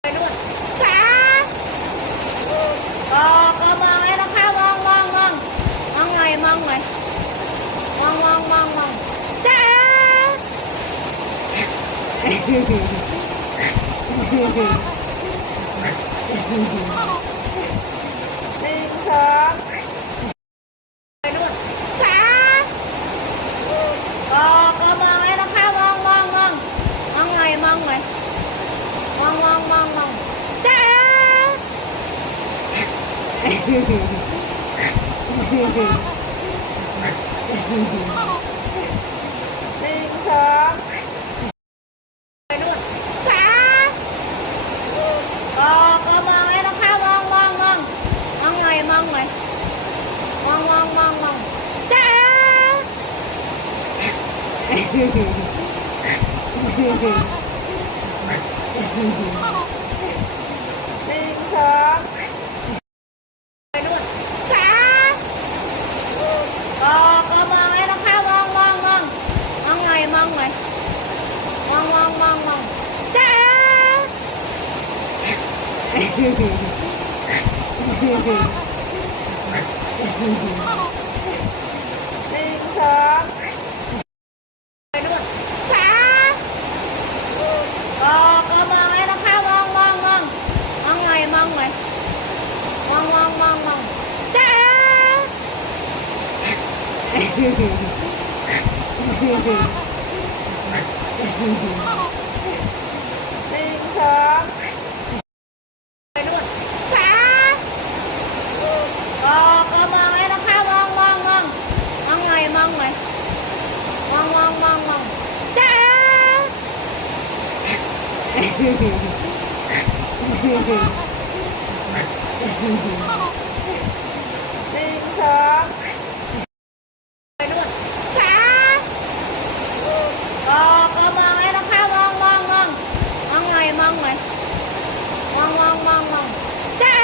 ไปนู่นจ้าก็มองแล้วนะคะมองหน่อยมองจ้าไปนู่นจ้าก็มองแล้วนะคะมองหน่อยมองจ้าไปนู่นจ้าก็มองแล้วนะคะมองหน่อยจ้าไปนู่นจ้าก็มองแล้วนะคะมองหน่อยจ้าไปนู่นจ้าก็มองแล้วนะคะมองหน่อยจ้าไปนู่นจ้าก็มองแล้วนะคะมองหน่อยจ้าไปนู่นจ้าก็มองแล้วนะคะมองหน่อยจ้า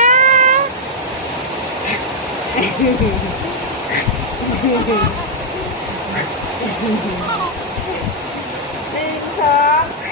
1 2